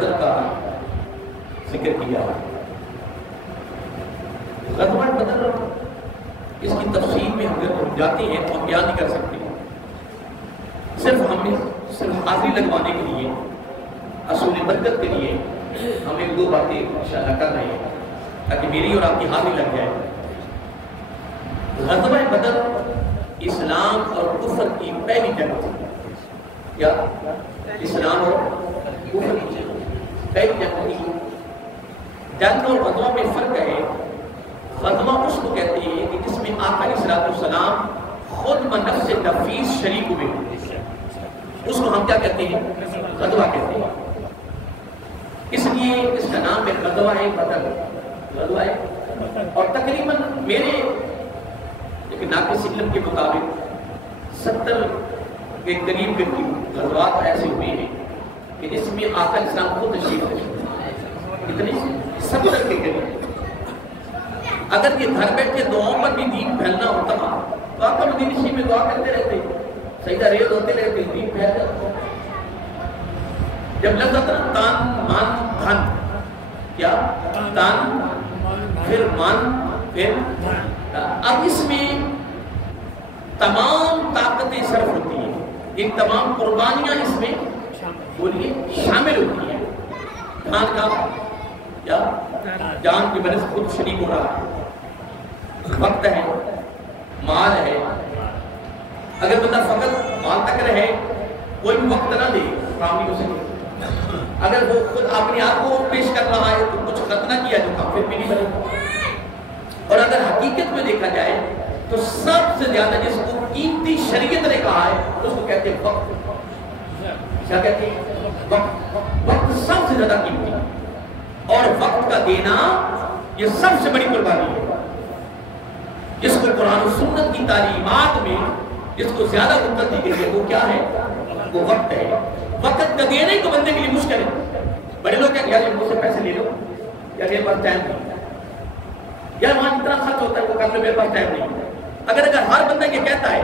بدر کا ذکر کیا. غزوہ بدر اس کی تفصیل میں ہم جاتے ہیں تو ہم بیان نہیں کر سکتے. صرف حاضری لگوانے کے لیے، اصول برکت کے لیے ہم ایک دو باتیں انشاءاللہ کر رہے ہیں تاکہ میری اور آپ کی حاضری لگ جائے. غزوہ بدر اسلام اور کفر کی پہلی جنگ تھی. کیا؟ اسلام اور کفر کی پہلی جنگ تھی. جنگ اور غزوہ میں فرق ہے. غزوہ اس کو کہتے ہیں کہ جس میں آقا علیہ الصلوۃ والسلام خود بنفس نفیس شریک ہوئے، اس کو ہم کیا کہتے ہیں؟ غزوہ کہتے ہیں. اس لیے اس کا نام ہے غزوہ بدر. غزوہ اور تقریباً میرے ایک ناقص علم کے مطابق 70 کے قریب غزوات ایسے ہوئے ہیں کہ جس میں آقا علیہ السلام خود تشریف لے. اتنے 70 کے قریب. اگر یہ گھر بیٹھے دعاؤں پر بھی دین پھیلنا ہوتا تو آپ کا مدینہ شریف میں دعا کرتے رہتے، سجدہ ریز ہوتے رہتے، دین پھیل جاتا. جب لفظ آتا نا تان مان دھن، کیا؟ تان پھر مان پھر اب اس میں تمام طاقتیں صرف ہوتی ہیں، ان تمام قربانیاں اس میں بولیے شامل ہوتی ہیں. دھان کا کیا؟ جان کی وجہ سے خود شریک ہو رہا ہے. وقت ہے، مال ہے. اگر بندہ فقط مال تک رہے، کوئی وقت نہ دے، کام نہیں ہو سکے. اگر وہ خود اپنے آپ کو پیش کر رہا ہے تو کچھ خط نہ کیا جو کام پھر بھی نہیں بنے گا. اور اگر حقیقت میں دیکھا جائے تو سب سے زیادہ جس کو قیمتی شریعت نے کہا ہے اس کو کہتے ہیں وقت. کیا کہتے ہیں؟ وقت. وقت سب سے زیادہ قیمتی، اور وقت کا دینا یہ سب سے بڑی قربانی ہے. جس کو قرآن و سنت کی تعلیمات میں جس کو زیادہ وقت دی گئی ہے وہ کیا ہے؟ وہ وقت ہے. وقت کا دینا ہی تو بندے کے لیے مشکل ہے. بڑے لوگ کہتے ہیں یار مجھ سے پیسے لے لو، یا میرے پاس ٹائم نہیں، یار وہاں اتنا خرچ ہوتا ہے وہ کام میں میرے پاس ٹائم نہیں. اگر ہر بندہ یہ کہتا ہے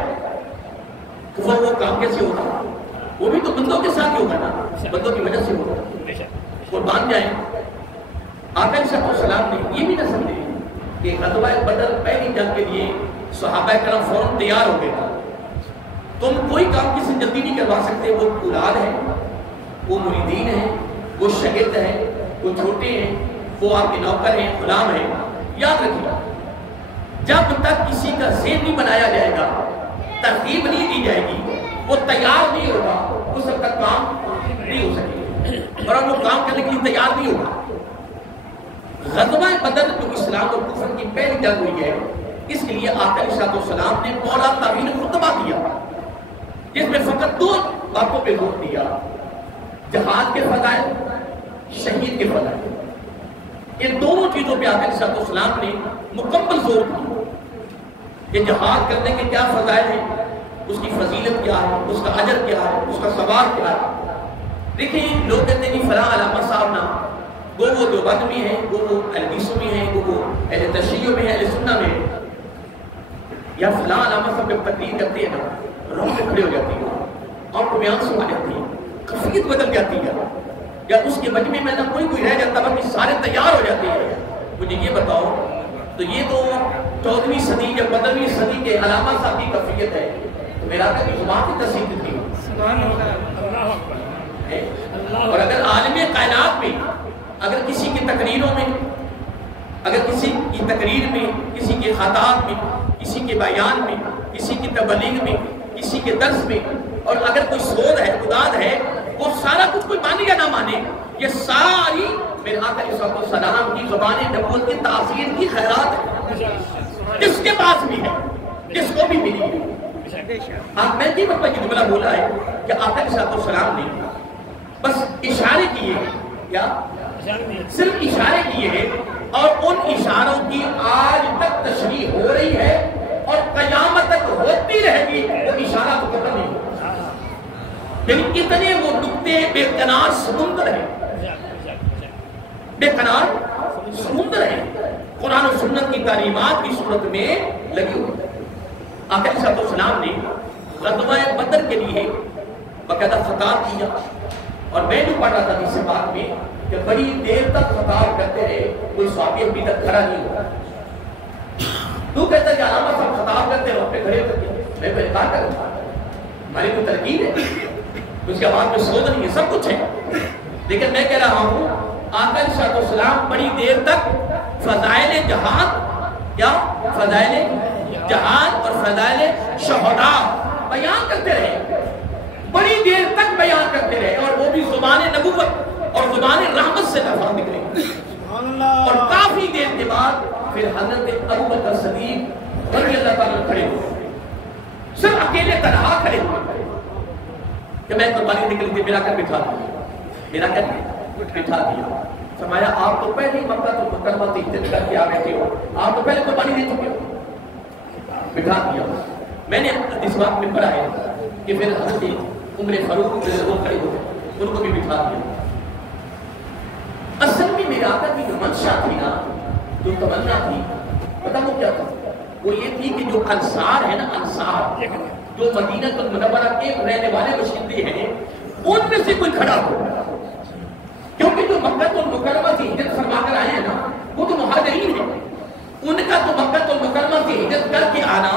تو وہ کام کیسے ہوگا؟ وہ بھی تو بندوں کے ساتھ ہی ہوگا نا، بندوں کی وجہ سے ہوگا. قربان جائیں. آقا علیہ السلام نے یہ بھی نہ سمجھے کہ غزوہ بدر پہلی جنگ کے لیے صحابہ کرام فوراً تیار ہو گئے تھا. تم کوئی کام کسی سے جلدی نہیں کروا سکتے. وہ اولاد ہیں، وہ مریدین ہیں، وہ شاگرد ہیں، وہ چھوٹے ہیں، وہ آپ کے نوکر ہیں، غلام ہیں. یاد رکھیے جب تک کسی کا ذہن نہیں بنایا جائے گا، ترغیب نہیں دی جائے گی، وہ تیار نہیں ہوگا، اس وقت تک کام نہیں ہو سکے اور وہ کام کرنے کے لیے تیار نہیں ہوگا. غزوہ بدر جو اسلام اور کفر کی پہلی جنگ ہوئی ہے، اس کے لیے آقا علیہ السلام نے مولا تعین خطبہ دیا جس میں فقط 2 باتوں پہ زور دیا: جہاد کے فضائل، شہید کے فضائل. ان دونوں چیزوں پہ آقا علیہ السلام نے مکمل زور دیا کہ جہاد کرنے کے کیا فضائل ہیں، اس کی فضیلت کیا ہے، اس کا اجر کیا ہے، اس کا ثواب کیا ہے. دیکھیں لوگ کہتے ہیں فلاں علامہ صاحب نا وہ دیوبند میں ہیں، وہ حدیثوں میں ہیں، وہ اہل تشیع میں ہیں، اہل سنہ میں ہیں. یا فلاں علامہ صاحب جب تقریر کرتے ہیں نا روح کھڑے ہو جاتی ہے، آنکھوں میں آنسو آ جاتی ہے، کیفیت بدل جاتی ہے. یا اس کے مجمع میں نہ کوئی رہ جاتا باقی سارے تیار ہو جاتے ہیں. مجھے یہ بتاؤ تو یہ تو 14ویں صدی یا 15ویں صدی کے علامہ صاحب کی کیفیت ہے، تو میرا آقا کی زبان کی تصدیق تھی. اور اگر عالم کائنات میں اگر کسی کی تقریروں میں، اگر کسی کی تقریر میں، کسی کے خطاب میں، کسی کے بیان میں، کسی کی تبلیغ میں، کسی کے درس میں، اور اگر کوئی سود ہے، خداد ہے، وہ سارا کچھ کوئی مانے یا نہ مانے، یہ ساری میرے آقا علیہ السلام کی زبان نبوت کی تاثیر کی خیرات ہے. جس کے پاس بھی ہے، جس کو بھی ملی ہے. آپ میں یہ جملہ بولا ہے کہ آقا علیہ السلام نے بس اشارے کیے ہیں، کیا صرف اشارے کیے ہیں، اور ان اشاروں کی آج تک تشریح ہو رہی ہے اور قیامت تک ہوتی رہے گی. وہ اشارہ تو ختم نہیں ہوگا. یعنی اتنے وہ نقطے بے کنار سمندر ہیں، بے کنار سمندر ہیں، قرآن و سنت کی تعلیمات کی صورت میں لگی ہوئی. آقا علیہ السلام نے غزوہ بدر کے لیے باقاعدہ خطاب کیا، اور میں جو پڑھ رہا تھا اس بات میں کہ بڑی دیر تک خطاب کرتے رہے، کوئی صحابی ابھی تک کھڑا نہیں ہوا. تو کہتا کہ علامہ صاحب خطاب کرتے رہو، اپنے کھڑے ہوتے ہیں. میں کوئی کہا کروں ہماری کوئی ترکیب ہے، اس کے بعد میں سوچ نہیں ہے، سب کچھ ہے. لیکن میں کہہ رہا ہوں آقا علیہ الصلوۃ والسلام بڑی دیر تک فضائل جہاد یا فضائل جہاد اور فضائل شہداء بیان کرتے رہے، بڑی دیر تک بیان کرتے رہے، اور وہ بھی زبان نبوت اور زبان رحمت سے الفاظ نکلے. اور کافی دیر کے بعد پھر حضرت ابو بکر صدیق رضی اللہ تعالیٰ کھڑے ہوئے، صرف اکیلے تنہا کھڑے ہوئے کہ میں قربانی نکلی تھی، میرا کر بٹھا دیا، میرا کر بٹھا دیا. فرمایا آپ تو پہلے ہی مکہ تو مکرمہ سے ہجرت کر کے آ بیٹھے ہو، آپ تو پہلے قربانی دے چکے ہو. بٹھا دیا. میں نے اس بات میں پڑھا ہے کہ پھر حضرت عمر فاروق وہ کھڑے ہوئے، ان کو بھی بٹھا دیا. اصل میں میرے آقا کی جو منشا تھی نا، جو تمنا تھی، پتہ وہ کیا تھا؟ وہ یہ تھی کہ جو انصار ہے نا، انصار جو مدینہ المنورہ کے رہنے والے باشندے ہیں، ان میں سے کوئی کھڑا ہو. کیونکہ جو مکہ المکرمہ سے ہجرت فرما کر آئے ہیں نا، وہ تو مہاجرین ہیں. ان کا تو مکہ المکرمہ سے ہجرت کر کے آنا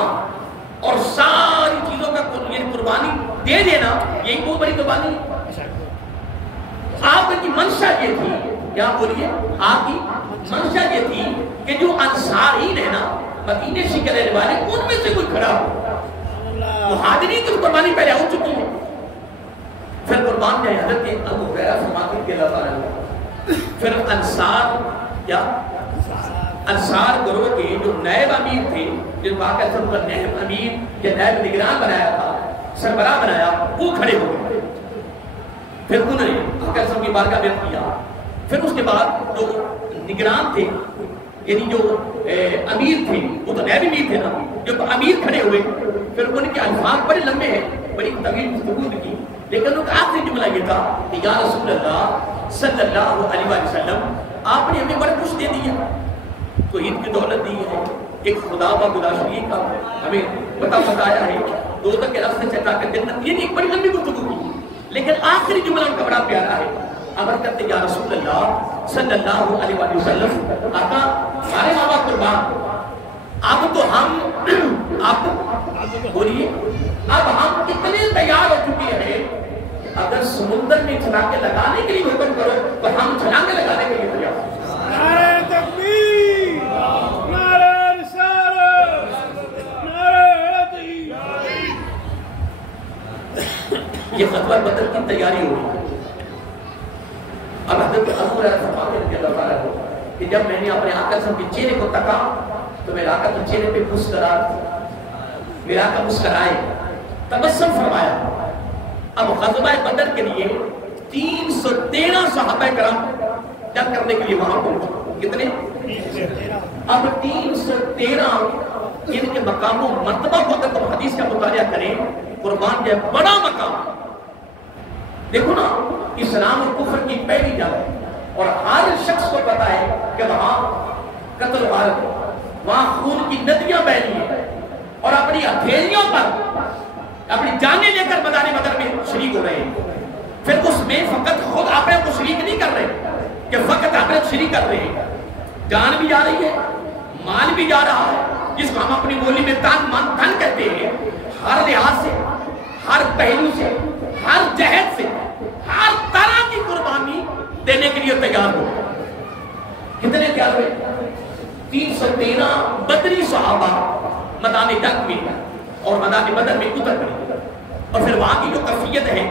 اور ساری چیزوں کا قربانی دے دینا، یہی بہت بڑی قربانی. آپ کی منشا یہ تھی، کیا بولیے، آپ کی منشا یہ تھی کہ جو انصارین ہے نا، مدینے سے کے رہنے والے، ان میں سے کوئی کھڑا ہو. مہاجرین کی قربانی پہلے ہو چکی ہے. پھر قربان جائے حضرت ابو ہریرہ فرماتے کہ اللہ تعالیٰ پھر انصار کیا انصار گروہ کے جو نائب امیر تھے، جن کو آقا صلی اللہ علیہ وسلم کا نائب امیر یا نائب نگران بنایا تھا، سربراہ بنایا، وہ کھڑے ہو گئے. پھر انہوں نے آقا صلی اللہ علیہ وسلم کی بارگاہ میں کیا. پھر اس کے بعد جو نگران تھے، یعنی جو امیر تھے، وہ تو نائب امیر تھے نا، جب امیر کھڑے ہوئے پھر ان کے الفاظ بڑے لمبے ہیں، بڑی طویل گفتگو کی، لیکن ان کا آخری جملہ یہ تھا کہ یا رسول اللہ صلی اللہ علیہ وسلم، آپ نے ہمیں بڑا کچھ دے دیا، تو عید کی دولت دی ہے، ایک خدا با خدا شریک کا ہمیں بتایا ہے، دوزخ کے راستے چلا کر جنت، یہ ایک بڑی لمبی گفتگو کی. لیکن آخری جملہ ان کا بڑا پیارا ہے. امر کرتے یا رسول اللہ صلی اللہ علیہ وسلم، آقا ہمارے ماں باپ قربان، اب تو ہم آپ بولیے، اب ہم اتنے تیار ہو چکے ہیں کہ اگر سمندر میں چھلانگے لگانے کے لیے حکم کرو تو ہم چھلانگے لگانے کے لیے تیار ہیں. نعرہ تکبیر، نعرہ رسالت، نعرہ تحیید. یہ غزوہ بدر کی تیاری ہو رہی ہے. اب حضرت ابو ہریرہ فرماتے ہیں اللہ تعالیٰ کو کہ جب میں نے اپنے آقا صلی کے چہرے کو تکا تو میرے آقا کے چہرے پہ میرے آقا مسکرائے، تبسم فرمایا. اب غزوہ بدر کے لیے 313 صحابہ کرام جنگ کرنے کے لیے وہاں پہنچے. کتنے؟ اب 313 ان کے مقام و مرتبہ کو اگر تم حدیث کا مطالعہ کریں، قربان جائے بڑا مقام. دیکھو نا، اسلام اور کفر کی پہلی جنگ، اور ہر شخص کو پتا ہے کہ وہاں قتل غارت، وہاں خون کی ندیاں بہ رہی ہیں، اور اپنی ہتھیلیوں پر اپنی جانیں لے کر میدان بدر میں شریک ہو رہے ہیں. پھر اس میں فقط خود اپنے کو شریک نہیں کر رہے کہ فقط اپنے شریک کر رہے ہیں، جان بھی جا رہی ہے، مال بھی جا رہا ہے، جس کو ہم اپنی بولی میں تن من دھن کہتے ہیں. ہر لحاظ سے، ہر پہلو سے، ہر جہت سے، ہر طرح کی قربانی دینے کے لیے تیار ہو. کتنے تیار ہوئے؟ 313 بدری صحابہ میدان جنگ میں اور میدان بدر میں اتر پڑے. اور پھر وہاں کی جو کیفیت ہے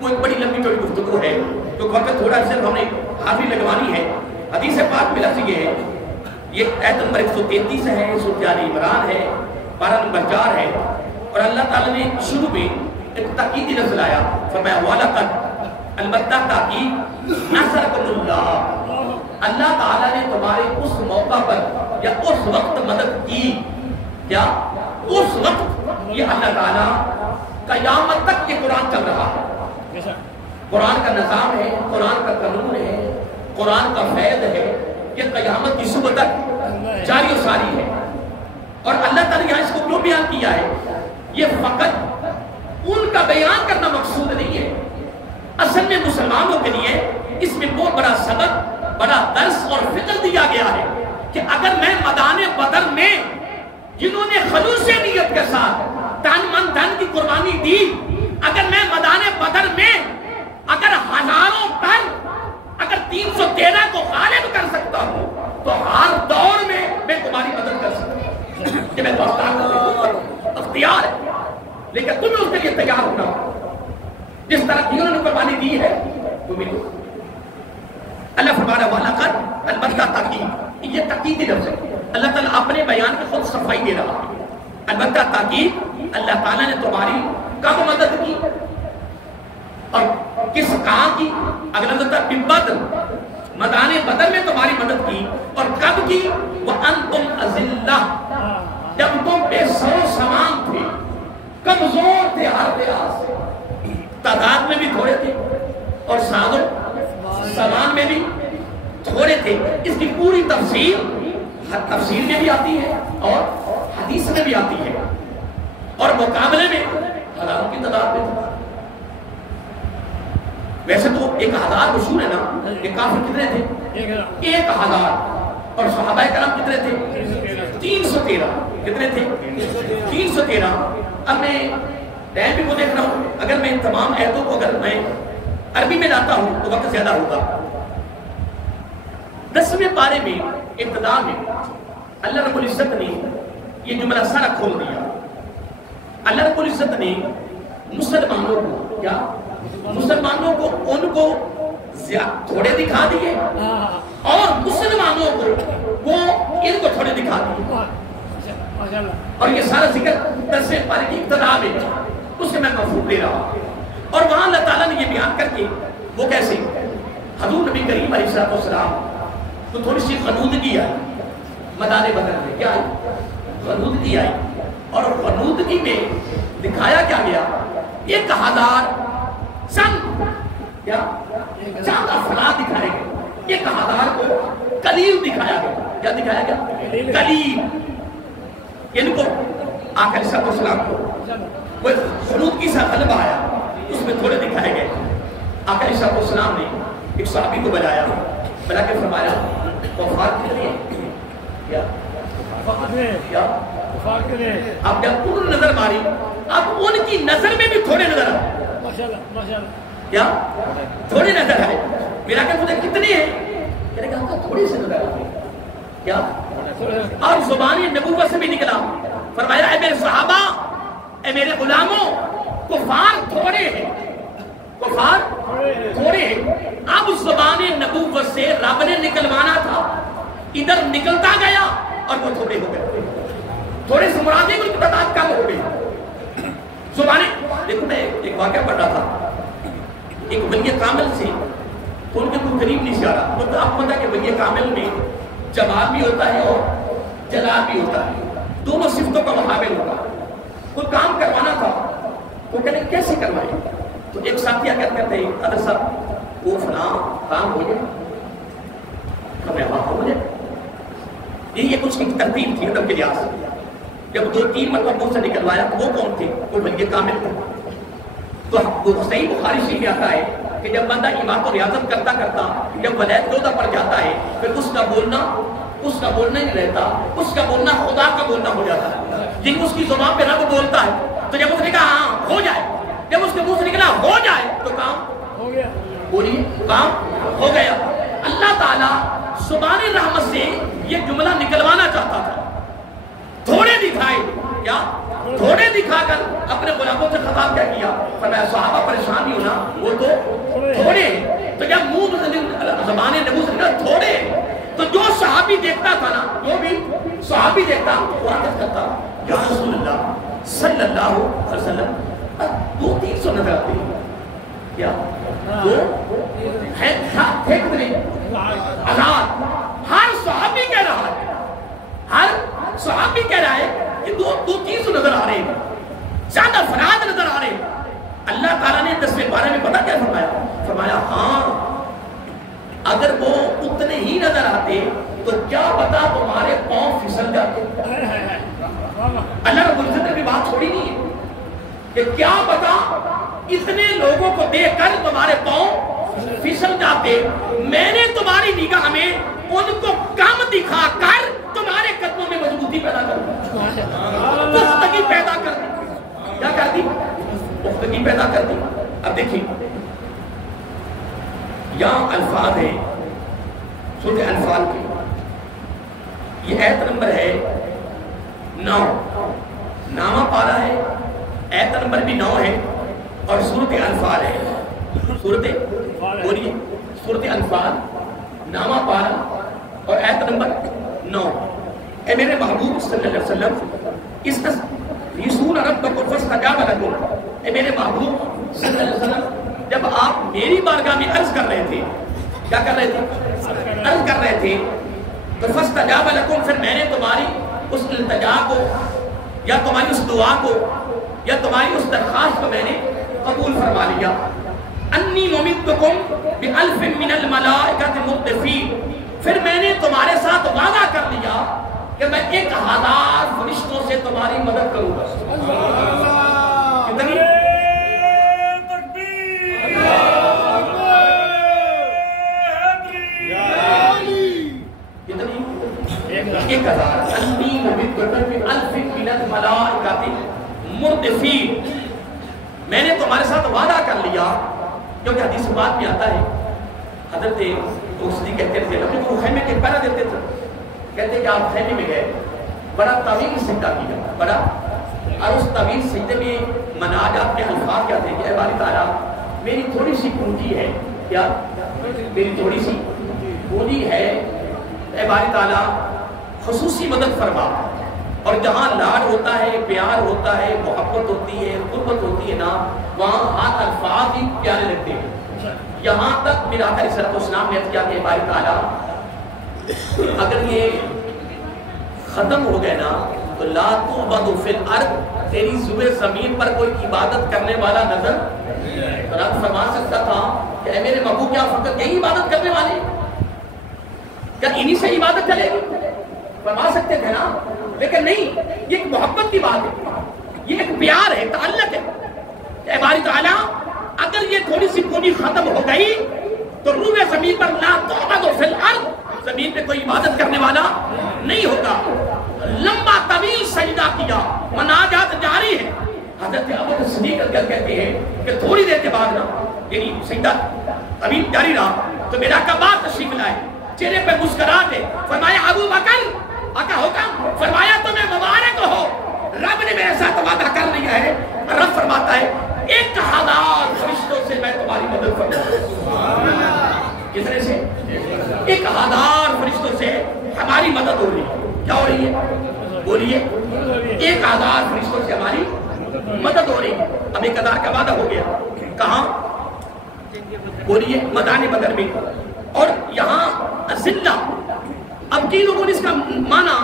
وہ ایک بڑی لمبی چوڑی گفتگو ہے، جو وقت تھوڑا صرف ہم نے حاضری لگوانی ہے. حدیث پاک میں لفظ یہ ہے، یہ آیت نمبر 133 ہے، سورۃ آل عمران ہے، 12 نمبر 4 ہے. اور اللہ تعالیٰ نے شروع میں ایک تاکیدی لفظ لایا، فرمایا وَلَقَدْ، البتہ تاکید، نَصَرَكُمُ اللَّهُ، اللہ تعالیٰ نے تمہارے اس موقع پر یا اس وقت مدد کی. کیا؟ اس وقت. یہ اللہ تعالیٰ قیامت تک یہ قرآن چل رہا ہے. قرآن کا نظام ہے، قرآن کا قانون ہے، قرآن کا فیض ہے، یہ قیامت کی صبح تک جاری و ساری ہے. اور اللہ تعالیٰ یہاں اس کو کیوں بیان کیا ہے؟ یہ فقط ان کا بیان کرنا مقصود نہیں ہے، اصل میں مسلمانوں کے لیے اس میں بہت بڑا سبق، بڑا درس اور فکر دیا گیا ہے کہ اگر میں میدان بدر میں جنہوں نے خلوص نیت کے ساتھ تن من دھن کی قربانی دی، اگر میں میدان بدر میں اگر ہزاروں پر اگر 313 کو غالب کر سکتا ہوں تو ہر دور میں تمہاری مدد کر سکتا ہوں، یہ میں تو اختیار ہے، لیکن تمہیں اس کے لیے تیار ہونا، جس طرح انہوں نے قربانی دی ہے تمہیں دو۔ اللہ فرمانا والا کر البتہ تاکید، یہ تاکید کی لفظ ہے، اللہ تعالیٰ اپنے بیان کی خود صفائی دے رہا ہے۔ البتہ تاکید، اللہ تعالیٰ نے تمہاری کب مدد کی اور کس کہاں کی؟ اگلا مدد بدر، میدان بدر میں تمہاری مدد کی، اور کب کی؟ وَأَنْتُمْ أَذِلَّةٌ، جب تم بے سر و سامان تھے، کمزور تھے ہر لحاظ سے، تعداد میں بھی تھوڑے تھے اور ساز و سامان میں بھی تھوڑے تھے۔ اس کی پوری تفسیر میں بھی آتی ہے اور حدیث میں بھی آتی ہے، اور مقابلے میں ہزاروں کی تعداد میں تھا۔ ویسے تو 1000 مشہور ہے نا، یہ کافر کتنے تھے؟ 1000، اور صحابہ کرام کتنے تھے؟ 313۔ کتنے تھے؟ 313۔ اب میں ٹائم بھی کو دیکھ رہا ہوں، اگر میں ان تمام آیتوں کو اگر میں عربی میں لاتا ہوں تو وقت زیادہ ہوگا۔ 10ویں پارے میں ابتدا میں اللہ رب العزت نے یہ جملہ سارا کھول دیا۔ اللہ رب العزت نے مسلمانوں کو کیا؟ مسلمانوں کو ان کو تھوڑے دکھا دیے اور مسلمانوں کو وہ ان کو تھوڑے دکھا دیے، اور یہ سارا ذکر 10ویں پارے کی ابتدا میں اس سے میں مفہوم لے رہا ہوں۔ اور وہاں اللہ تعالیٰ نے یہ بیان کر کے وہ کیسے حضور نبی کریم علیہ السلام تو تھوڑی سی غنودگی آئی میدان بدر میں، کیا آئی؟ غنودگی آئی، اور غنودگی میں دکھایا کیا گیا؟ 1000 چند افراد دکھائے گئے، 1000 کو قلیل دکھایا گیا۔ کیا دکھایا گیا؟ قلیل۔ ان کو آقا علیہ السلام کو وہ غنودگی سے غلبہ آیا، اس میں تھوڑے دکھائے گئے۔ آقا علیہ السلام نے ایک صحابی کو بلایا کے فرمایا وفات کے لیے اب جب ان نظر ماری، اب ان کی نظر میں بھی تھوڑے نظر آئے، کیا تھوڑے نظر آئے۔ میرا کہ مجھے کتنے ہیں؟ میں نے کہا تھوڑی سی نظر آئے، کیا؟ اور زبان نبوت سے بھی نکلا، فرمایا اے میرے صحابہ، اے میرے غلاموں، کفار تھوڑے ہیں، کفار تھوڑے ہیں۔ اب زبان نبوت سے رب نے نکلوانا تھا، ادھر نکلتا گیا اور وہ تھوڑے ہو گئے، تھوڑے سے مراد نہیں، ان کی تعداد کم ہو گئی۔ زبانیں دیکھو، میں ایک واقعہ پڑھ رہا تھا، ایک ولی کامل سے تو ان کے کوئی قریب نہیں سے آ رہا، مطلب آپ پتہ کہ ولی کامل میں جمال بھی ہوتا ہے اور جلال بھی ہوتا ہے، دونوں صفتوں کا محاول ہوتا ہے۔ کوئی کام کروانا تھا تو کہنے کیسے کروائے؟ تو ایک ساتھی کیا کہتے ہیں قدر صاحب وہ فلاں کام ہو جائے، ہمیں وہاں ہو جائے۔ یہ کچھ ایک ترتیب تھی ادب کے لحاظ سے۔ جب 2-3 مرتبہ منہ سے نکلوایا تو وہ کون تھے؟ وہ ولی کامل تھے۔ تو صحیح بخاری شریف میں آتا ہے کہ جب بندہ عبادت و ریاضت کرتا کرتا جب ولایت عہدہ پڑ جاتا ہے، پھر اس کا بولنا ہی نہیں رہتا، اس کا بولنا خدا کا بولنا ہو جاتا ہے۔ جن اس کی زبان پہ رب بولتا ہے تو جب اس نے کہا ہاں ہو جائے، جب اس کے منہ سے نکلا ہو جائے تو کام ہو گیا، بولیے کام ہو گیا۔ اللہ تعالیٰ زبان رحمت سے یہ جملہ نکلوانا چاہتا تھا، تھوڑے دکھائے، کیا تھوڑے دکھا کر اپنے غلاموں سے خطاب کیا کیا؟ فرمایا صحابہ پریشان نہیں ہونا، وہ تو تھوڑے۔ تو جب منہ زبان نبوت سے نکلا تھوڑے، تو جو صحابی دیکھتا تھا نا، جو بھی صحابی دیکھتا وہ حرکت کرتا، یا رسول اللہ صلی اللہ علیہ وسلم 200-300 نظر آتے ہیں، کیا وہ تھے کتنے؟ 1000۔ ہر صحابی کہہ رہا ہے، ہر صحابی کہہ رہا ہے کہ 200-300 نظر آ رہے ہیں، زیادہ افراد نظر آ رہے ہیں۔ اللہ تعالیٰ نے 10ویں پارے میں پتہ کیا فرمایا؟ فرمایا ہاں اگر وہ اتنے ہی نظر آتے تو کیا پتا تمہارے پاؤں پھسل جاتے۔ اللہ رب العزت نے بھی بات چھوڑی نہیں ہے کہ کیا پتا اتنے لوگوں کو دیکھ کر تمہارے پاؤں پھسل جاتے، میں نے تمہاری نگاہ میں ان کو کم دکھا کر تمہارے قدموں میں مضبوطی پیدا کر دی، پختگی پیدا کر دی۔ کیا کر دی؟ پختگی پیدا کر دی۔ اب دیکھیں یہاں الفاظ ہیں سورۃ انفال کی، یہ آیت نمبر ہے 9، نامہ پارہ ہے، آیت نمبر بھی 9 ہے، اور سورۃ انفال ہے۔ بولیے سورۃ انفال، نامہ پارہ اور آیت نمبر 9۔ اے میرے محبوب صلی اللہ علیہ وسلم، یسون ربکم فاستجاب لکم، اے میرے محبوب صلی اللہ علیہ وسلم، جب آپ میری بارگاہ میں عرض کر رہے تھے، کیا کر رہے تھے؟ عرض کر رہے تھے، تو فاستجاب لکم، پھر میں نے تمہاری اس التجا کو یا تمہاری اس دعا کو یا تمہاری اس درخواست کو میں نے قبول فرما لیا۔ انی ممدکم بألف من الملائکۃ مردفین، پھر میں نے تمہارے ساتھ وعدہ کر لیا کہ میں 1000 فرشتوں سے تمہاری مدد کروں گا۔ کتنی؟ 1000۔ انی ممدکم بألف من الملائکۃ مردفین، میں نے تمہارے ساتھ وعدہ کر لیا، کیونکہ حدیث بات میں آتا ہے، حضرت دوسری کہتے تھے اپنے کو خیمے کے پہرا دیتے تھے، کہتے کہ آپ خیمے میں گئے، بڑا طویل سجدہ کیا، بڑا، اور اس طویل سجدے میں مناجات کے الفاظ کیا تھے کہ اے باری تعالیٰ میری تھوڑی سی پونجی ہے، کیا میری تھوڑی سی پونجی ہے، اے باری تعالیٰ خصوصی مدد فرما، اور جہاں لاڈ ہوتا ہے، پیار ہوتا ہے، محبت ہوتی ہے، قربت ہوتی ہے نا، وہاں ہاتھ الفاظ ہی پیارے لگتے ہیں۔ یہاں تک میرا آقا علیہ السلام نے کیا کہ باری تعالیٰ اگر یہ ختم ہو گئے نا تو لا تعبد فی الارض، تیری زبے زمین پر کوئی عبادت کرنے والا نظر رب فرما سکتا تھا کہ اے میرے محبوب کیا فقط یہی عبادت کرنے والے، کیا انہی سے عبادت چلے گی؟ فرما سکتے تھے نا، لیکن نہیں، یہ ایک محبت کی بات ہے، یہ ایک پیار ہے، تعلق ہے۔ اے باری تعالیٰ اگر یہ تھوڑی سی پونجی ختم ہو گئی تو روح زمین پر لا تعبد فی الارض، زمین پہ کوئی عبادت کرنے والا نہیں ہوگا۔ لمبا طویل سجدہ کیا، مناجات جاری ہے۔ حضرت ابو صدیق کہتے ہیں کہ تھوڑی دیر کے بعد نا، یعنی سجدہ طویل جاری رہا تو میرا آقا بات تشریف لائے، چہرے پہ مسکراہٹ ہے، فرمایا ابو بکر، آقا حکم فرمایا تمہیں مبارک ہو، رب نے میرے ساتھ وعدہ کر لیا ہے۔ رب فرماتا ہے 1000 فرشتوں سے میں تمہاری مدد کروں۔ کتنے سے؟ 1000 فرشتوں سے ہماری مدد ہو رہی ہے۔ کیا ہو رہی ہے؟ بولیے 1000 فرشتوں سے ہماری مدد ہو رہی ہے۔ اب 1000 کا وعدہ ہو گیا، کہاں؟ بولیے میدان بدر میں، اور یہاں ذلہ، اب کئی لوگوں نے اس کا معنی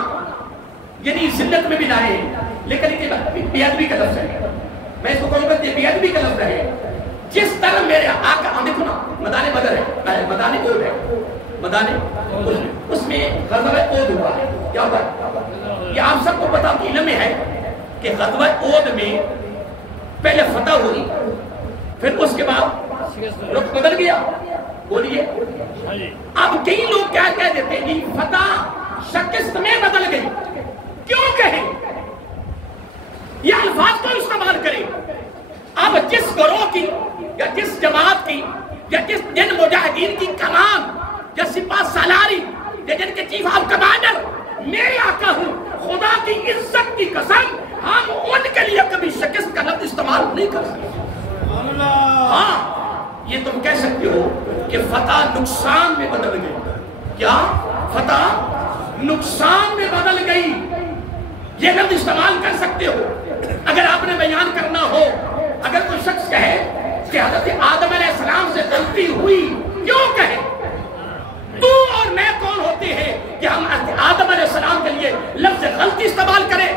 یعنی ذلت میں بھی لائے ہیں، لیکن یہ بے ادبی کا لفظ ہے، میں اس کو کہوں گا یہ بے ادبی کا لفظ ہے۔ جس طرح میرے آقا، دیکھو نا میدان بدر ہے، میدان احد ہے، میدان احد، اس میں غزوہ احد ہوا ہے۔ کیا ہوا ہے؟ یہ آپ سب کو پتا علم میں ہے کہ غزوہ احد میں پہلے فتح ہوئی، پھر اس کے بعد رخ بدل گیا۔ بولیے اب کئی لوگ کیا کہہ دیتے ہیں کہ فتح شکست میں بدل گئی، کیوں کہیں؟ یہ الفاظ کو استعمال کریں۔ اب جس گروہ کی یا جس جماعت کی یا جن مجاہدین کی کمان یا سپاہ سالاری یا جن کے چیف آف کمانڈر میرے آقا ہوں، خدا کی عزت کی قسم ہم ان کے لیے کبھی شکست کا لفظ استعمال نہیں کر سکتے۔ ہاں یہ تم کہہ سکتے ہو کہ فتح نقصان میں بدل گئی۔ کیا؟ فتح نقصان میں بدل گئی، یہ لفظ استعمال کر سکتے ہو۔ اگر آپ نے بیان کرنا ہو، اگر کوئی شخص کہے کہ حضرت آدم علیہ السلام سے غلطی ہوئی، کیوں کہے؟ تو اور میں کون ہوتے ہیں کہ ہم آدم علیہ السلام کے لیے لفظ غلطی استعمال کریں؟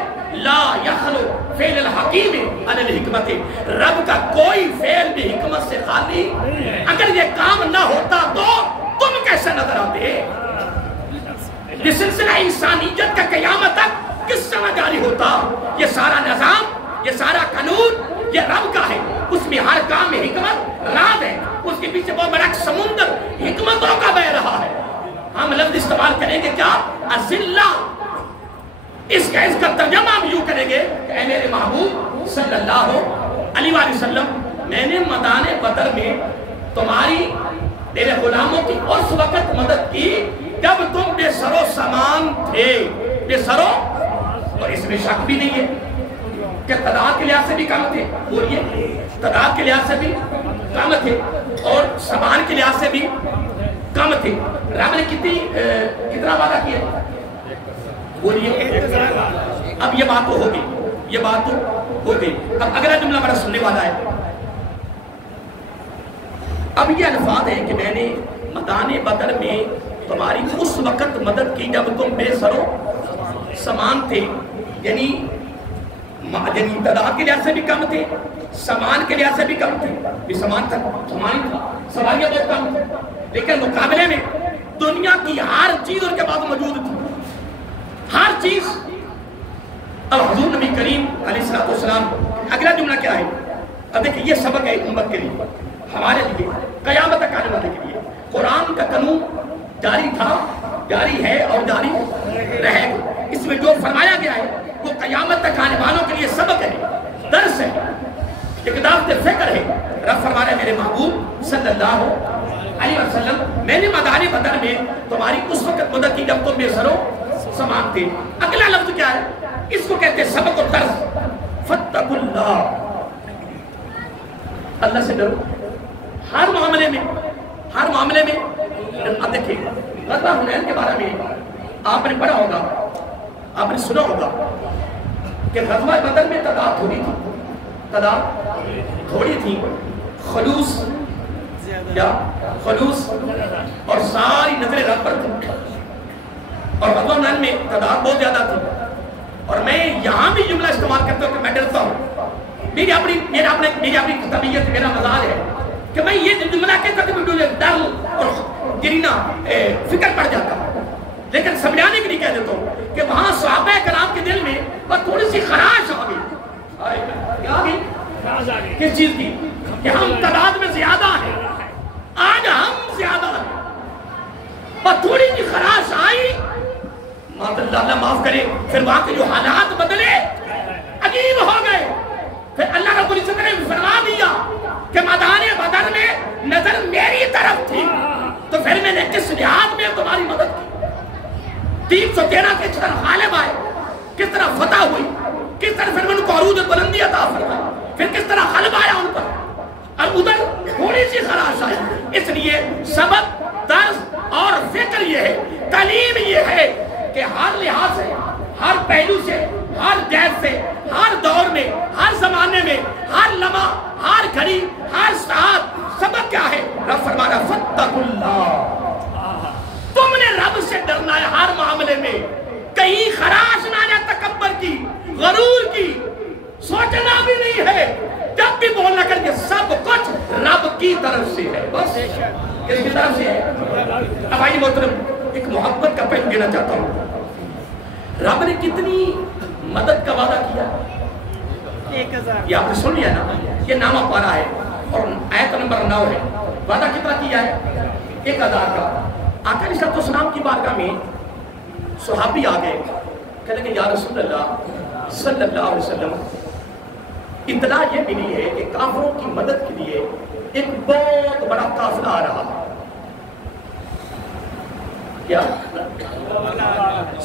لا یخلو فعل الحکیم عن الحکمت، رب کا کوئی فعل بھی حکمت سے خالی، اگر یہ کام نہ ہوتا تو تم کیسے نظر آتے؟ یہ سلسلہ انسانیت کا قیامت تک کس طرح جاری ہوتا؟ یہ سارا نظام، یہ سارا قانون یہ رب کا ہے، اس میں ہر کام میں حکمت راز ہے، اس کے پیچھے بہت بڑا سمندر حکمتوں کا بہ رہا ہے۔ ہم لفظ استعمال کریں گے کیا؟ اذلہ۔ اس کا ترجمہ ہم یوں کریں گے کہ اے میرے محبوب صلی اللہ علیہ وآلہ وسلم، میں نے میدان بدر میں تمہاری تیرے غلاموں کی اس وقت مدد کی جب تم بے سر و سامان تھے، بے سر و، اور اس میں شک بھی نہیں ہے کہ تعداد کے لحاظ سے بھی کم تھے، بولیے تعداد کے لحاظ سے بھی کم تھے اور سامان کے لحاظ سے بھی کم تھے۔ رب نے کتنا وعدہ کیا؟ بولیے اب یہ بات تو ہوگی، یہ بات تو ہوگی۔ اب اگلا جملہ بڑا سننے والا ہے۔ اب یہ الفاظ ہے کہ میں نے میدان بدر میں تمہاری اس وقت مدد کی جب تم بے سر و سامان تھے، یعنی تعداد کے لحاظ سے بھی کم تھے، سامان کے لحاظ سے بھی کم تھے، سامان تھا، سواریاں بہت کم تھے، لیکن مقابلے میں دنیا کی ہر چیز ان کے پاس موجود تھی، ہر چیز۔ اب حضور نبی کریم علیہ السلام اگلا جملہ کیا ہے؟ اب دیکھیں یہ سبق ہے امت کے لیے، ہمارے لیے، قیامت تک آنے والے کے لیے۔ قرآن کا قانون جاری تھا، جاری ہے اور جاری رہے گا۔ اس میں جو فرمایا گیا ہے وہ قیامت تک آنے والوں کے لیے سبق ہے، درس ہے، اقدام فکر ہے۔ رب فرما رہے میرے محبوب صلی اللہ علیہ وسلم، میں نے میدان بدر میں تمہاری اس وقت مدد کی جب تم بے سر و سامان تھے۔ اگلا لفظ کیا ہے؟ اس کو کہتے ہیں سبق اور درس۔ فاتقوا اللہ، اللہ سے ڈرو ہر معاملے میں، ہر معاملے میں۔ اب دیکھیں غزوہ حنین کے بارے میں آپ نے پڑھا ہوگا، آپ نے سنا ہوگا کہ غزوہ بدر میں تعداد تھوڑی تھی، تعداد تھوڑی تھی، خلوص یا خلوص اور ساری نظریں رب پر تھی، اور غزوہ حنین میں تعداد بہت زیادہ تھی۔ اور میں یہاں بھی جملہ استعمال کرتا ہوں کہ میں ڈرتا ہوں، میری اپنی طبیعت، میرا مزاج ہے کہ میں یہ جملہ کہتا ہوں کہ مجھے ڈر اور گرینا فکر پڑ جاتا ہے، لیکن سمجھانے کے لیے کہہ دیتا ہوں کہ وہاں صحابہ کرام کے دل میں بس تھوڑی سی خراش آ گئی۔ کیا آ گئی؟ کس چیز کی؟ کہ ہم تعداد میں زیادہ ہیں، آج ہم زیادہ ہیں، بس تھوڑی سی خراش آئی، اللہ معاف کرے، پھر وہاں کے جو حالات بدلے عجیب ہو گئے۔ پھر اللہ رب العزت نے فرما دیا کہ میدان بدر میں نظر میری طرف تھی، تو پھر میں نے کس لحاظ میں تمہاری مدد کی؟ 313 کے کس طرح غالب آئے، کس طرح فتح ہوئی، کس طرح پھر ان کو عروج بلندی عطا فرمائی، پھر کس طرح غلبہ آیا ان پر، اور ادھر تھوڑی سی خراش آئی۔ اس لیے سبق، درس اور فکر یہ ہے، تعلیم یہ ہے کہ ہر لحاظ سے، ہر پہلو سے، ہر جہت سے، ہر دور میں، ہر زمانے میں، ہر لمحہ، ہر گھڑی، ہر ساعت سبق کیا ہے؟ رب فرما رہا فاتقوا اللہ، تم نے رب سے ڈرنا ہے ہر معاملے میں، کہیں خراش نہ جائے تکبر کی، غرور کی، سوچنا بھی نہیں ہے، جب بھی بولنا کر کے سب کچھ رب کی طرف سے ہے، بس کس کی طرف سے ہے؟ اب آئیے محترم ایک محبت کا پہلو دینا چاہتا ہوں۔ رب نے کتنی مدد کا وعدہ کیا؟ 1000۔ یہ آپ نے سن لیا نا، یہ نامہ پارا ہے اور آیت نمبر 9 ہے۔ وعدہ کتنا کیا ہے؟ 1000 کا۔ آقا علیہ السلام کی بارگاہ میں صحابی آ گئے، کہنے کہ یا رسول اللہ صلی اللہ علیہ وسلم، اطلاع یہ ملی ہے کہ کافروں کی مدد کے لیے ایک بہت بڑا قافلہ آ رہا ہے۔ کیا؟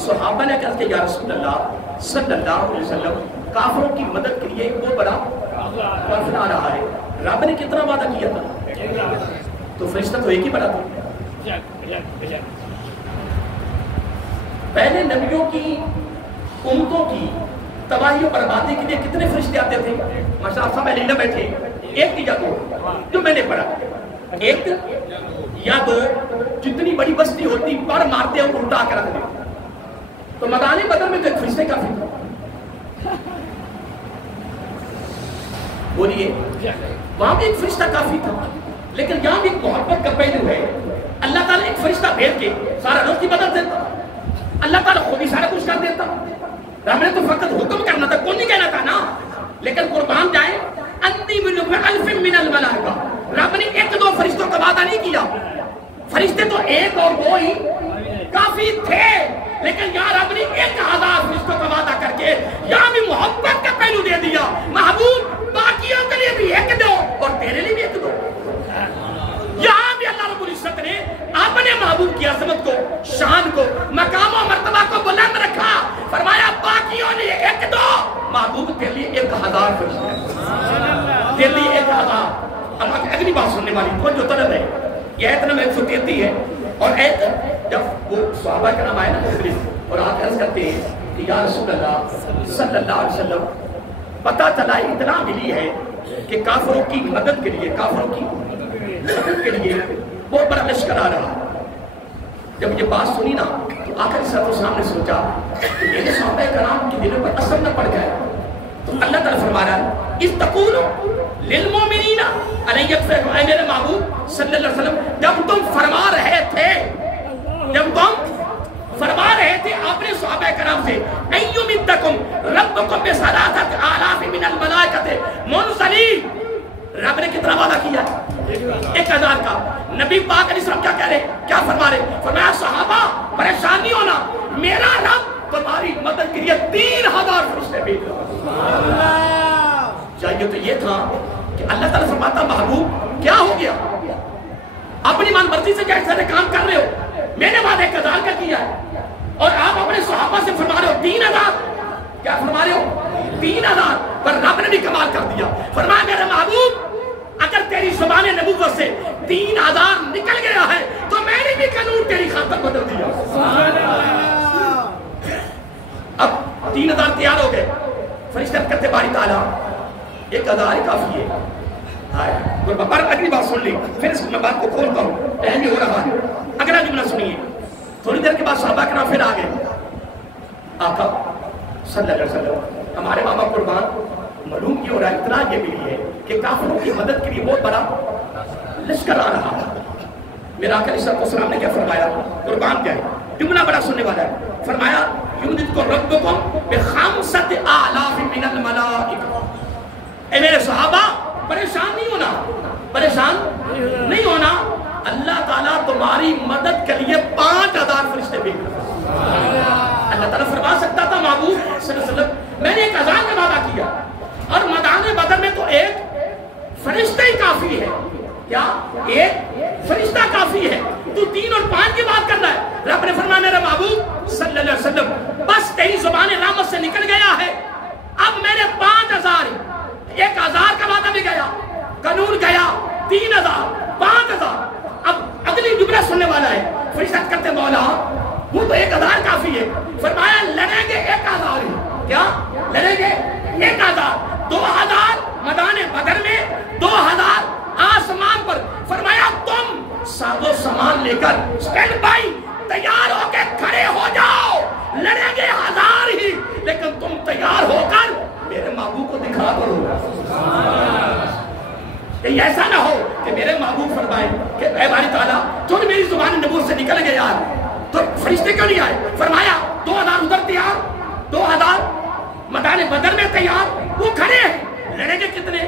صحابہ نے کہا کہ یا رسول اللہ صلی اللہ علیہ وسلم، کافروں کی مدد کے لیے ایک بہت بڑا قافلہ آ رہا ہے۔ رب نے کتنا وعدہ کیا تھا؟ تو فرشتہ تو ایک ہی بڑا تھا۔ پہلے نبیوں کی امتوں کی تباہی و بربادی کے لیے کتنے فرشتے آتے تھے؟ ماشاء اللہ پہلے نہ بیٹھے، ایک کی جگہ جو میں نے پڑھا، ایک یا دو، جتنی بڑی بستی ہوتی پر مارتے اور الٹا کر رکھ دیتے۔ تو میدان بدر میں تو ایک فرشتے کافی تھا، بولیے وہاں بھی ایک فرشتہ کافی تھا، لیکن یہاں بھی ایک محبت کا پہلو ہے۔ اللہ تعالیٰ ایک فرشتہ بھیج کے سارا رزق بدل دیتا، اللہ تعالیٰ خود ہی سارا کچھ کر دیتا۔ ہمیں تو فقط حکم کرنا تھا، کون نہیں کہنا تھا نا، لیکن قربان جائیں کافی تھے، لیکن یا رب نے 1000 فرشتوں کا وعدہ کر کے یہاں بھی محبت کا پہلو دے دیا، محبوب باقیوں کے لیے بھی ایک دو اور تیرے لیے بھی ایک دو۔ یہاں بھی اللہ رب العزت نے اپنے محبوب کی عظمت کو، شان کو، مقام و مرتبہ کو بلند رکھا، فرمایا باقیوں نے ایک دو، محبوب تیرے لیے 1000 فرشتے، تیرے لیے 1000۔ اب اگلی بات سننے والی کون جو طلب ہے، یہ آیت نمبر 133 ہے، اور آیت جب وہ صحابہ کرام آئے نا مجلس اور آپ عرض کرتے ہیں کہ یا رسول اللہ صلی اللہ علیہ وسلم پتہ چلا اطلاع ملی ہے کہ کافروں کی مدد کے لیے، کافروں کی مدد کے لیے بہت بڑا لشکر آ رہا۔ جب یہ بات سنی نا تو آخر صاحب السلام نے سوچا کہ میرے صحابہ کرام کے دلوں پر اثر نہ پڑ جائے، تو اللہ تعالیٰ فرما رہا ہے اس تقول للمؤمنین علیہ یکفر، اے میرے محبوب صلی اللہ علیہ وسلم جب تم فرما رہے تھے، جب تم فرما رہے تھے اپنے صحابہ کرام سے ایمدکم ربکم بثلاثۃ آلاف من الملائکۃ منزلین، رب نے کتنا وعدہ کیا؟ 1000 کا۔ نبی پاک علیہ السلام کیا کہہ رہے، کیا فرما رہے؟ فرمایا صحابہ پریشان نہیں ہونا، میرا رب تمہاری مدد کے لیے 3000 فرشتے بھیج رہا۔ چاہیے تو یہ تھا کہ اللہ تعالیٰ فرماتا محبوب کیا ہو گیا، اپنی من مرضی سے کیا سارے کام کر رہے ہو، میں نے وعدہ 1000 کا کیا ہے اور آپ اپنے صحابہ سے فرما رہے ہو 3000، کیا فرما رہے ہو 3000، پر رب نے بھی کمال کر دیا، فرمایا میرے محبوب اگر تیری زبان نبوت سے 3000 نکل گیا ہے تو میں نے بھی قانون تیری خاطر بدل دیا۔ اب 3000 تیار ہو گئے، فرشتے کرتے باری تعالیٰ 1000 کافی ہے۔ پر اگلی بات سن لی، پھر اس میں بات کو کھولتا ہوں، اہم ہو رہا ہے۔ اگلا جملہ سنیے، تھوڑی دیر کے بعد صحابہ کرام پھر آگے، آقا صلی اللہ علیہ وسلم ہمارے بابا قربان معلوم یہ ہو رہا ہے، اطلاع یہ ملی ہے کہ کافروں کی مدد کے لیے بہت بڑا لشکر آ رہا ہے۔ میرا آقا علیہ السلام نے کیا فرمایا، قربان کیا ہے، جملہ بڑا سننے والا ہے، فرمایا یمددکم ربکم بخمسۃ آلاف من الملائکہ، اے میرے صحابہ پریشان نہیں ہونا، پریشان نہیں ہونا، اللہ تعالیٰ تمہاری مدد کے لیے 5000 فرشتے بھیج رہا۔ اللہ تعالیٰ فرما سکتا تھا محبوب صلی اللہ علیہ وسلم میں نے 1000 کا وعدہ کیا اور میدان بدر میں تو ایک فرشتہ ہی کافی ہے، کیا ایک فرشتہ کافی ہے، تو 3 اور 5 کی بات کرنا ہے۔ رب نے فرمایا میرے محبوب صلی اللہ علیہ وسلم بس تیری زبان رحمت سے نکل گیا ہے، اب میرے 5000، 1000 کا وعدہ بھی گیا، قانون گیا، 3000، 5000۔ اب اگلی جملہ سننے والا ہے، فرشتہ کرتے مولا وہ تو 1000 کافی ہے، فرمایا لڑیں گے 1000 ہی، کیا لڑیں گے 1000، 2000 میدان بدر میں، 2000 آسمان پر، فرمایا تم ساز و سامان لے کر اسٹینڈ بائی تیار ہو کے کھڑے ہو جاؤ، لڑیں گے 1000 ہی، لیکن تم تیار ہو کر میرے محبوب کو دکھا کرو، کہ ایسا نہ ہو کہ میرے محبوب فرمائے کہ اے باری تعالیٰ جو میری زبان نبوت سے نکل گئے یار تو فرشتے کیوں نہیں آئے؟ فرمایا 2000 ادھر تیار، 2000 میدان بدر میں تیار، وہ کھڑے ہیں، لڑیں گے کتنے؟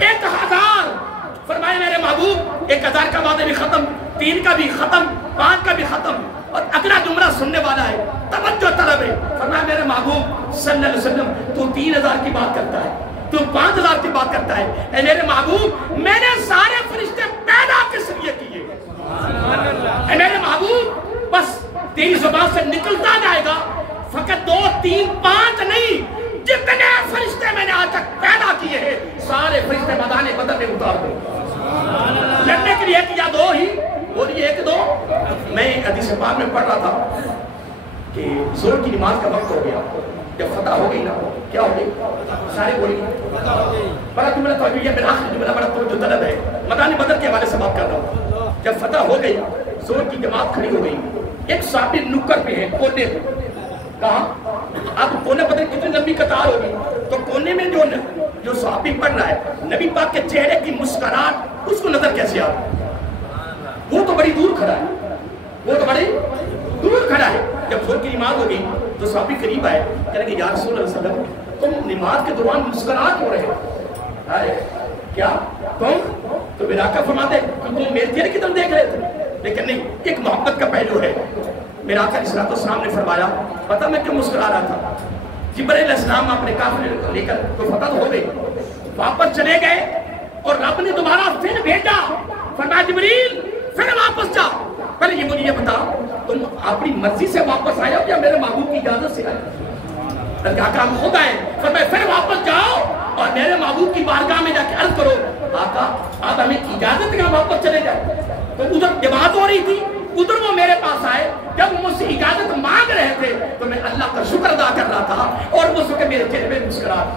1000۔ فرمایا میرے محبوب 1000 کا وعدہ بھی ختم، 3 کا بھی ختم، 5 کا بھی ختم، اور اگلا جملہ سننے والا ہے، توجہ طلب ہے، فرمایا میرے محبوب صلی اللہ علیہ وسلم تو 3000 کی بات کرتا ہے، تو 5000 کی بات کرتا ہے، اے میرے محبوب میں نے سارے فرشتے پیدا کس لیے کیے، اے میرے محبوب بس تیری زبان سے نکلتا جائے گا، فقط 2 3 5 نہیں، جتنے فرشتے میں نے آج تک پیدا کیے ہیں سارے فرشتے میدان بدر میں اتار دو، لڑنے کے لیے 1 یا 2 ہی، بولیے 1 2۔ میں حدیث پاک میں پڑھ رہا تھا کہ زور کی نماز کا وقت ہو گیا، جب فتح ہو گئی نا کیا ہو گئی، سارے بولیے بڑا جملہ تو یہ میرا آخری جملہ بڑا تو جو طلب ہے، میدان بدر کے حوالے سے بات کر رہا ہوں، جب فتح ہو گئی زور کی جماعت کھڑی ہو گئی، ایک صحابی نکر پہ ہے کونے پہ، کہاں اب کونے پتہ کتنی لمبی قطار ہوگی، تو کونے میں جو صحابی پڑھ رہا ہے نبی پاک کے چہرے کی مسکراہٹ اس کو نظر کیسے آتی، وہ تو بڑی دور کھڑا ہے، وہ تو بڑی دور کھڑا ہے۔ جب زور کی نماز ہو گئی تو صحابی قریب آئے، کہنے کہ یا رسول اللہ صلی اللہ علیہ وسلم تم نماز کے دوران مسکراہٹ ہو رہے ہو، کیا تم تو میرا آقا فرماتے تم میرے چہرے کی طرف دیکھ رہے تھے، لیکن نہیں، ایک محبت کا پہلو ہے. میرا آقا علیہ السلام نے فرمایا، پتہ میں کیوں مسکرا رہا تھا؟ جبرائیل علیہ السلام اپنے قافلے لے کر تو فتح ہو گئی، واپس چلے گئے اور رب نے دوبارہ پھر بھیجا. فرمایا جبریل پھر واپس جا، پہلے یہ مجھے یہ بتا تم اپنی مرضی سے واپس آئے ہو یا میرے محبوب کی اجازت سے آئے؟ آقا ہم خود آئے. فرمایا پھر واپس جاؤ اور میرے محبوب کی بارگاہ میں جا کے عرض کرو، آقا آپ ہمیں اجازت کا واپس چلے جائے. تو ادھر جماعت ہو رہی تھی، ادھر وہ میرے پاس آئے، جب مجھ سے اجازت مانگ رہے تھے تو میں اللہ کا شکر ادا کر رہا تھا اور اس وقت میرے چہرے پہ مسکراہٹ.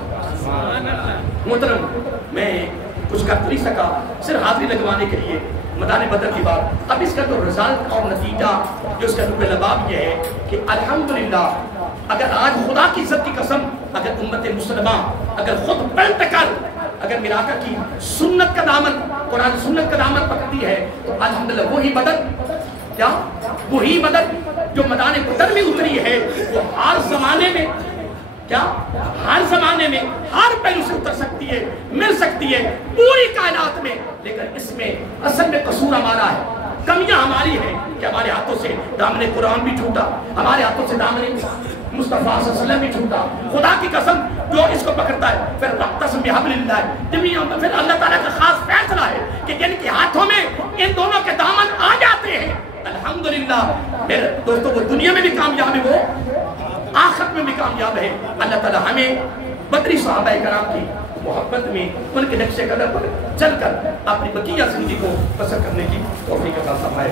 محترم میں کچھ کر نہیں سکا، صرف حاضری لگوانے کے لیے میدان بدر کی بات. اب اس کا تو رزلٹ اور نتیجہ جو اس کا رب لباب یہ ہے کہ الحمدللہ اگر آج خدا کی عزت کی قسم اگر امت مسلمہ اگر خود پلٹ کر اگر میرا آقا کی سنت کا دامن، قرآن سنت کا دامن پکڑتی ہے تو الحمدللہ وہی مدد، کیا وہی مدد جو میدان بدر میں اتری ہے وہ ہر زمانے میں، کیا ہر زمانے میں ہر پہلو سے اتر سکتی ہے، مل سکتی ہے پوری کائنات میں. لیکن اس میں اصل میں قصور ہمارا ہے، کمیاں ہماری ہیں کہ ہمارے ہاتھوں سے دامن قرآن بھی چھوٹا، ہمارے ہاتھوں سے دامن مصطفیٰ صلی اللہ علیہ وسلم بھی چھوٹا. خدا کی قسم جو اس کو پکڑتا ہے پھر وَاعْتَصِمْ بِحَبْلِ اللَّهِ، پھر اللہ تعالیٰ کا خاص فیصلہ ہے کہ جن کے ہاتھوں میں ان دونوں کے دامن آ جاتے ہیں الحمدللہ میرے دوستوں وہ دنیا میں بھی کامیاب ہے، وہ آخرت میں بھی کامیاب ہے. اللہ تعالیٰ ہمیں بدری صحابہ کرام کی محبت میں ان کے نقش قدم پر چل کر اپنی بقیہ زندگی کو بسر کرنے کی توفیق عطا فرمائے.